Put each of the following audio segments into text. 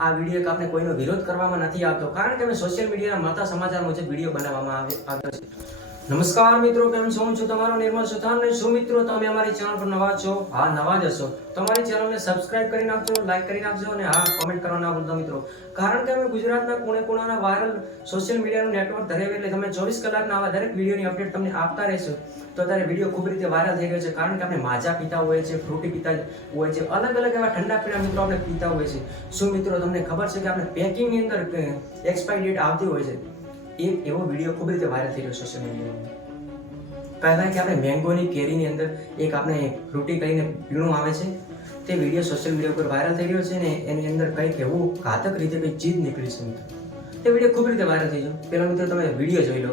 આ વીડિયો એક આપણે કોઈનો વિરોધ કરવામાં નથી આવતો. કારણ કે અમે સોશિયલ મીડિયાના મળતા સમાચાર મુજબ વીડિયો બનાવવામાં આવે- આવ્યો છે. નમસ્કાર મિત્રો, કેમ છો? છું તમારો નિર્મલ સુથાર ને શું મિત્રો, તમે અમારી ચેનલ પર નવા છો? હા, નવા જ હશો. તો અમારી ચેનલને સબસ્ક્રાઇબ કરી નાખજો લાઈક કરી નાખજો અને હા કોમેન્ટ કરવા ના ભૂલતા મિત્રો. કારણ કે અમે ગુજરાતના કોણે કોણાના વાયરલ સોશિયલ મીડિયાનું નેટવર્ક ધરાવે એટલે તમે ચોવીસ કલાકના આવા દરેક વિડીયોની અપડેટ તમને આપતા રહેશું. તો અત્યારે વીડિયો ખૂબ રીતે વાયરલ થઈ ગયો છે, કારણ કે આપણે માજા પીતા હોય છે ફ્રૂટી પીતા હોય છે અલગ અલગ એવા ઠંડા પીણા મિત્રો આપણે પીતા હોય છે શું મિત્રો, તમને ખબર છે કે આપણે પેકિંગની અંદર એક્સપાયરી ડેટ આવતી હોય છે? એક એવો વીડિયો ખૂબ રીતે વાયરલ થઈ રહ્યો સોશિયલ મીડિયામાં કહેવાય કે આપણે મેંગોની કેરીની અંદર એક આપણે રૂટી કરીને પીણું આવે છે, તે વીડિયો સોશિયલ મીડિયા ઉપર વાયરલ થઈ રહ્યો છે ને એની અંદર કંઈક એવું ઘાતક રીતે કંઈ ચીજ નીકળી છે તે વીડિયો ખૂબ રીતે વાયરલ થઈ ગયો. પહેલાં મિત્રો તમે વીડિયો જોઈ લો.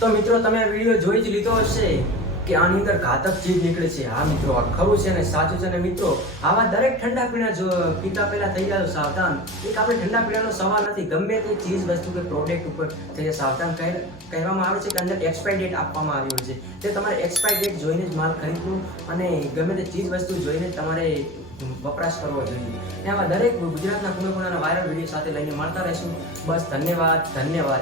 તો મિત્રો, તમે વીડિયો જોઈ જ લીધો હશે કે આની અંદર ઘાતક ચીજ નીકળે છે. હા મિત્રો, આ ખરું છે અને સાચું છે ને મિત્રો? આવા દરેક ઠંડા પીણા જો પીતા પહેલા થઈ જાય સાવધાન. એક આપણે ઠંડા પીણાનો સવાલ નથી. ગમે તે ચીજ વસ્તુ કે પ્રોડક્ટ ઉપર થઈ સાવધાન કહે- કહેવામાં આવે છે કે અંદર એક્સપાયર ડેટ આપવામાં આવી હોય છે. તે તમારે એક્સપાયર ડેટ જોઈને જ માલ ખરીદવું અને ગમે તે ચીજ વસ્તુ જોઈને તમારે વપરાશ કરવો જોઈએ. અને આવા દરેક ગુજરાતના ખૂણે ખૂણાના વાયરલ વીડિયો સાથે લઈને મળતા રહીશું. બસ ધન્યવાદ ધન્યવાદ.